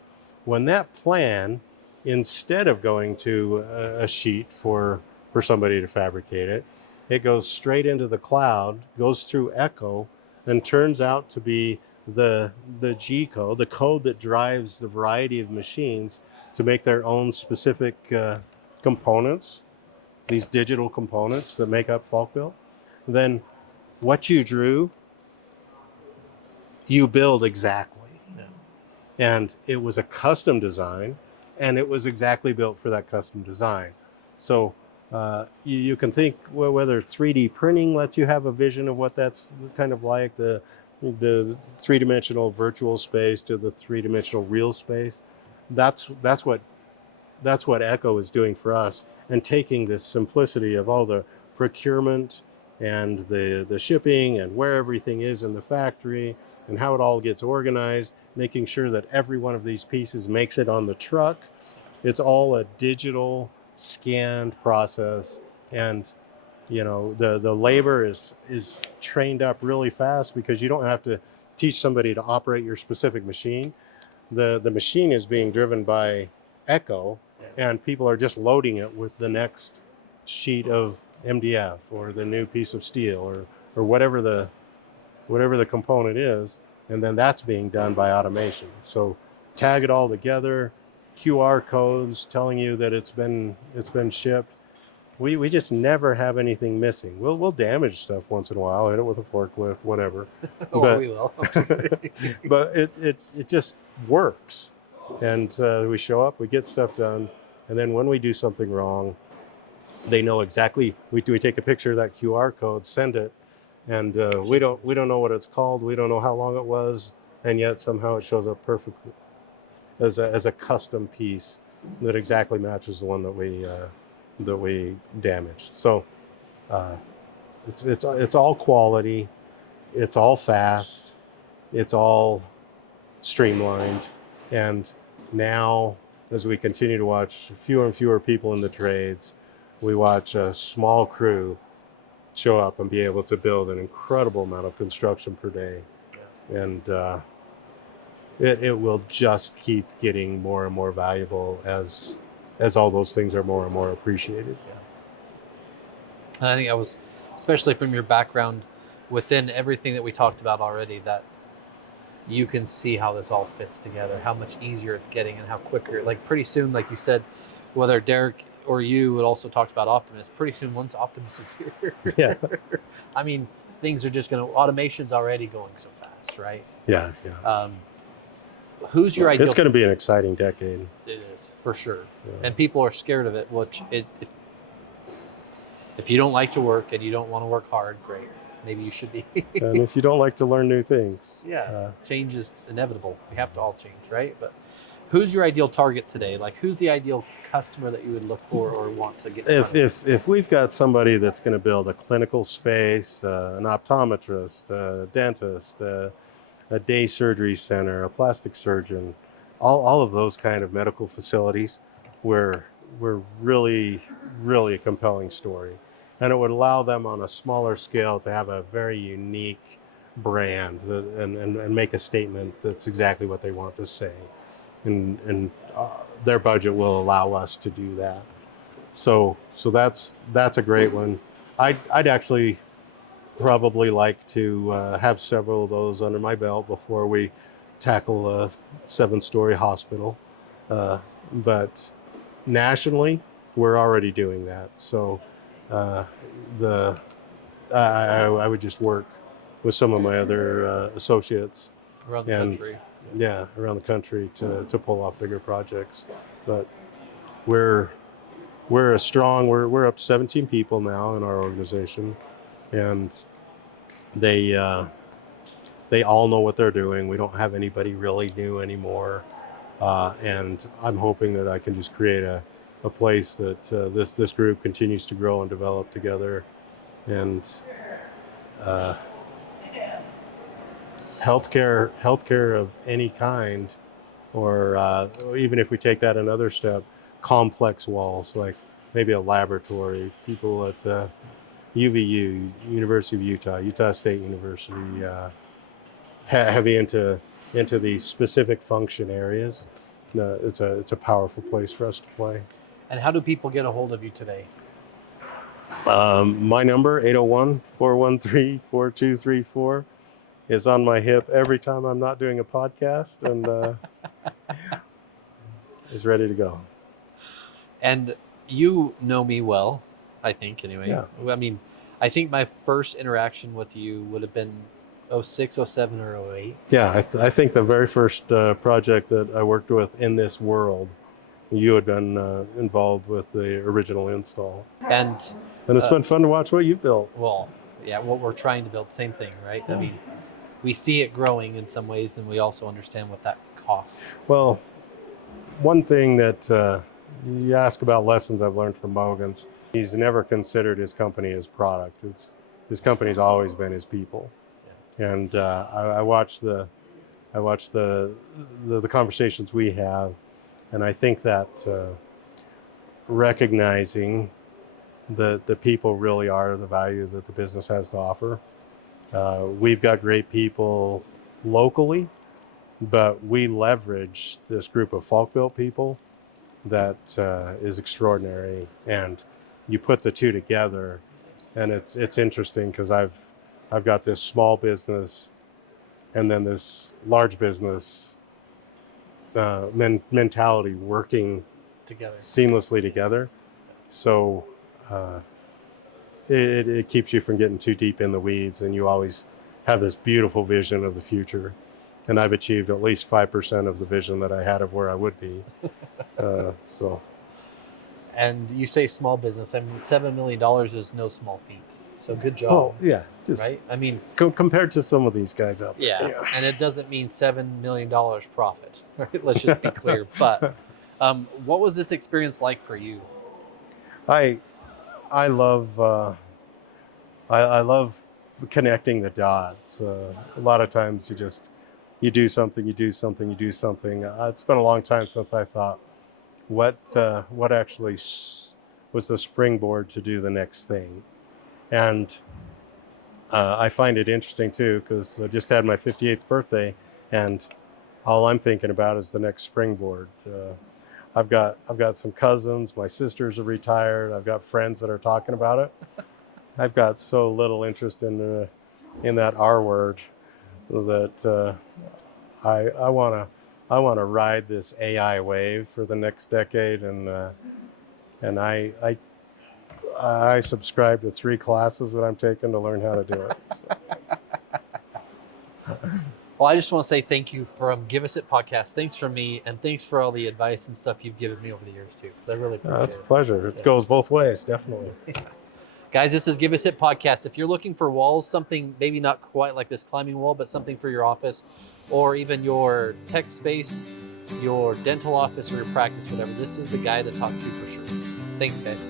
When that plan, instead of going to a sheet for somebody to fabricate it, it goes straight into the cloud, goes through Echo, and turns out to be the G code, the code that drives the variety of machines to make their own specific components, these digital components that make up Falk Built. Then what you drew, you build exactly. Yeah. And it was a custom design, and it was exactly built for that custom design. So you can think whether 3D printing lets you have a vision of what that's kind of like, the three-dimensional virtual space to the three-dimensional real space. That's what Echo is doing for us, and taking this simplicity of all the procurement and the shipping and where everything is in the factory and how it all gets organized, making sure that every one of these pieces makes it on the truck. It's all a digital scanned process, and You know, the labor is trained up really fast because you don't have to teach somebody to operate your specific machine. The machine is being driven by echo, and people are just loading it with the next sheet of MDF or the new piece of steel or whatever the component is, and then that's being done by automation. So tag it all together, QR codes telling you that it's been shipped. We just never have anything missing. We'll damage stuff once in a while, hit it with a forklift, whatever. Or But we will. but it just works. And we show up, we get stuff done, and then when we do something wrong, they know exactly. We take a picture of that QR code, send it, and we don't know what it's called, we don't know how long it was, and yet somehow it shows up perfectly as a custom piece that exactly matches the one that we damaged. So it's all quality, it's all fast, it's all streamlined, and now as we continue to watch fewer and fewer people in the trades, we watch a small crew show up and be able to build an incredible amount of construction per day. And it will just keep getting more and more valuable as all those things are more and more appreciated. And I think I was, especially from your background within everything that we talked about already, that you can see how this all fits together, how much easier it's getting and how quicker, like pretty soon, like you said, whether Derek or you had also talked about Optimus, pretty soon once Optimus is here, Yeah. I mean, things are just automation's already going so fast, right? Yeah. Who's your ideal? It's going to be an exciting decade. It is, for sure. Yeah. And people are scared of it, which if you don't like to work and you don't want to work hard, great. Maybe you should be. And if you don't like to learn new things. Change is inevitable. We have to all change, right? But who's your ideal target today? Like, who's the ideal customer that you would look for or want to get in front of? If we've got somebody that's going to build a clinical space, an optometrist, a dentist, a day surgery center, a plastic surgeon, all of those kind of medical facilities, we're really a compelling story, and it would allow them on a smaller scale to have a very unique brand and make a statement that's exactly what they want to say, and their budget will allow us to do that. So that's a great one. I'd actually probably like to have several of those under my belt before we tackle a 7-story hospital. But nationally, we're already doing that. So I would just work with some of my other associates Around the country. Yeah, around the country to pull off bigger projects. But we're up 17 people now in our organization, and they all know what they're doing. We don't have anybody really new anymore, and I'm hoping that I can just create a place that this group continues to grow and develop together. And healthcare of any kind, or even if we take that another step, complex walls, like maybe a laboratory. People at UVU, University of Utah State University, heavy into the specific function areas. It's a powerful place for us to play. And how do people get a hold of you today? My number, 801-413-4234, is on my hip every time I'm not doing a podcast, and is ready to go. And you know me well, I think, anyway. Yeah. I mean, I think my first interaction with you would have been 06, 07, or 08. Yeah, I think the very first project that I worked with in this world, you had been involved with the original install. And it's been fun to watch what you've built. Well, yeah, what we're trying to build, same thing, right? Yeah. I mean, we see it growing in some ways, and we also understand what that costs. Well, one thing that you ask about lessons I've learned from Mogens, he's never considered his company his product. His company's always been his people. Yeah. And I watch the conversations we have, and I think that recognizing the people really are the value that the business has to offer. We've got great people locally, but we leverage this group of Falk Built people that is extraordinary. And you put the two together, and it's interesting because I've got this small business and then this large business mentality working Together. seamlessly together. So it keeps you from getting too deep in the weeds, and you always have this beautiful vision of the future. And I've achieved at least 5% of the vision that I had of where I would be. So And you say small business. I mean, $7 million is no small feat. So good job. oh yeah, just Right? I mean, compared to some of these guys out there. yeah. And it doesn't mean $7 million profit. Right? Let's just be clear. But what was this experience like for you? I love I love connecting the dots. A lot of times you do something. It's been a long time since I thought what actually was the springboard to do the next thing. And I find it interesting too, because I just had my 58th birthday, and all I'm thinking about is the next springboard. I've got some cousins. My sisters are retired. I've got friends that are talking about it. I've got so little interest in that R word that I want to ride this AI wave for the next decade, and I subscribe to 3 classes that I'm taking to learn how to do it. So. Well, I just want to say thank you from Give Us It Podcast. Thanks for me, and thanks for all the advice and stuff you've given me over the years, too, because I really appreciate it. That's a pleasure. It goes both ways, definitely. Guys, this is Give Us It Podcast. If you're looking for walls, something maybe not quite like this climbing wall, but something for your office or even your tech space, your dental office, or your practice, whatever, this is the guy to talk to for sure. Thanks, guys.